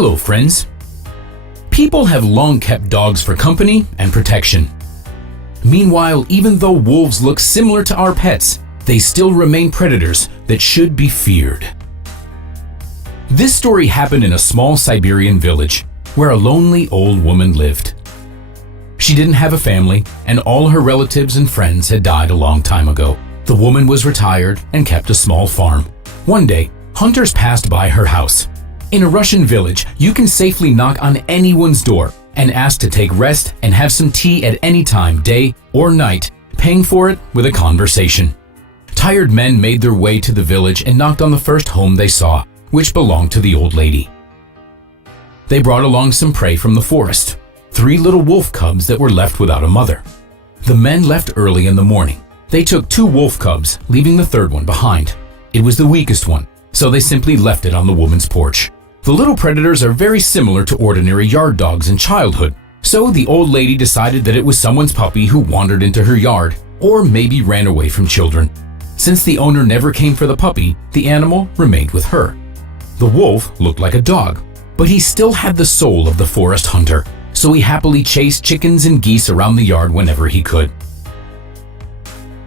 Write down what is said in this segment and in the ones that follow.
Hello, friends. People have long kept dogs for company and protection. Meanwhile, even though wolves look similar to our pets, they still remain predators that should be feared. This story happened in a small Siberian village where a lonely old woman lived. She didn't have a family, and all her relatives and friends had died a long time ago. The woman was retired and kept a small farm. One day, hunters passed by her house. In a Russian village, you can safely knock on anyone's door and ask to take rest and have some tea at any time, day or night, paying for it with a conversation. Tired men made their way to the village and knocked on the first home they saw, which belonged to the old lady. They brought along some prey from the forest, 3 little wolf cubs that were left without a mother. The men left early in the morning. They took 2 wolf cubs, leaving the third one behind. It was the weakest one, so they simply left it on the woman's porch. The little predators are very similar to ordinary yard dogs in childhood, so the old lady decided that it was someone's puppy who wandered into her yard, or maybe ran away from children. Since the owner never came for the puppy, the animal remained with her. The wolf looked like a dog, but he still had the soul of the forest hunter, so he happily chased chickens and geese around the yard whenever he could.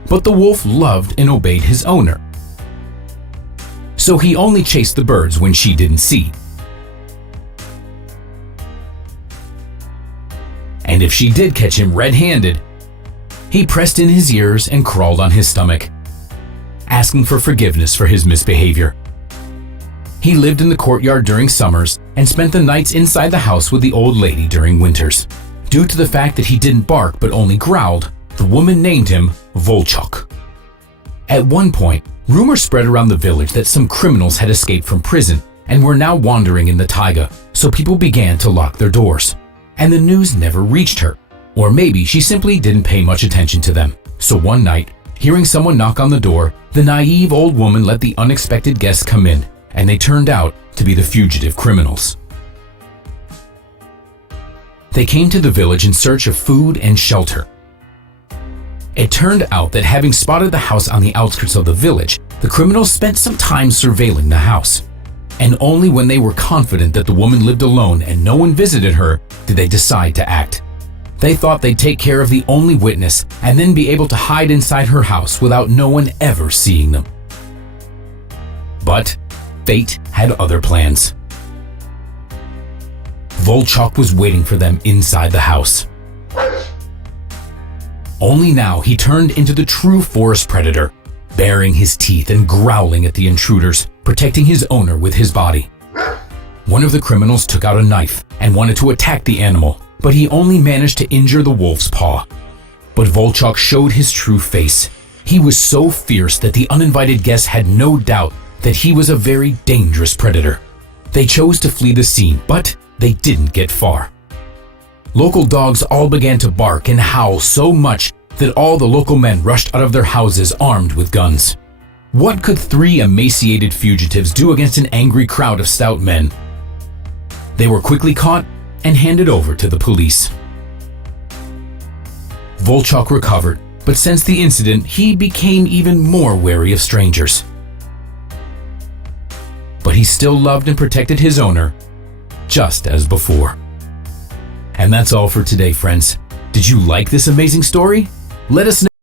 But the wolf loved and obeyed his owner, so he only chased the birds when she didn't see. And if she did catch him red-handed, he pressed in his ears and crawled on his stomach, asking for forgiveness for his misbehavior. He lived in the courtyard during summers and spent the nights inside the house with the old lady during winters. Due to the fact that he didn't bark but only growled, the woman named him Volchok. At one point, rumors spread around the village that some criminals had escaped from prison and were now wandering in the taiga, so people began to lock their doors. And the news never reached her, or maybe she simply didn't pay much attention to them. So one night, hearing someone knock on the door, the naive old woman let the unexpected guests come in, and they turned out to be the fugitive criminals. They came to the village in search of food and shelter. It turned out that having spotted the house on the outskirts of the village, the criminals spent some time surveilling the house. And only when they were confident that the woman lived alone and no one visited her did they decide to act. They thought they'd take care of the only witness and then be able to hide inside her house without no one ever seeing them. But fate had other plans. Volchok was waiting for them inside the house. Only now he turned into the true forest predator, baring his teeth and growling at the intruders, protecting his owner with his body. One of the criminals took out a knife and wanted to attack the animal, but he only managed to injure the wolf's paw. But Volchok showed his true face. He was so fierce that the uninvited guests had no doubt that he was a very dangerous predator. They chose to flee the scene, but they didn't get far. Local dogs all began to bark and howl so much that all the local men rushed out of their houses armed with guns. What could 3 emaciated fugitives do against an angry crowd of stout men? They were quickly caught and handed over to the police. Volchok recovered, but since the incident, he became even more wary of strangers. But he still loved and protected his owner, just as before. And that's all for today, friends. Did you like this amazing story? Let us know.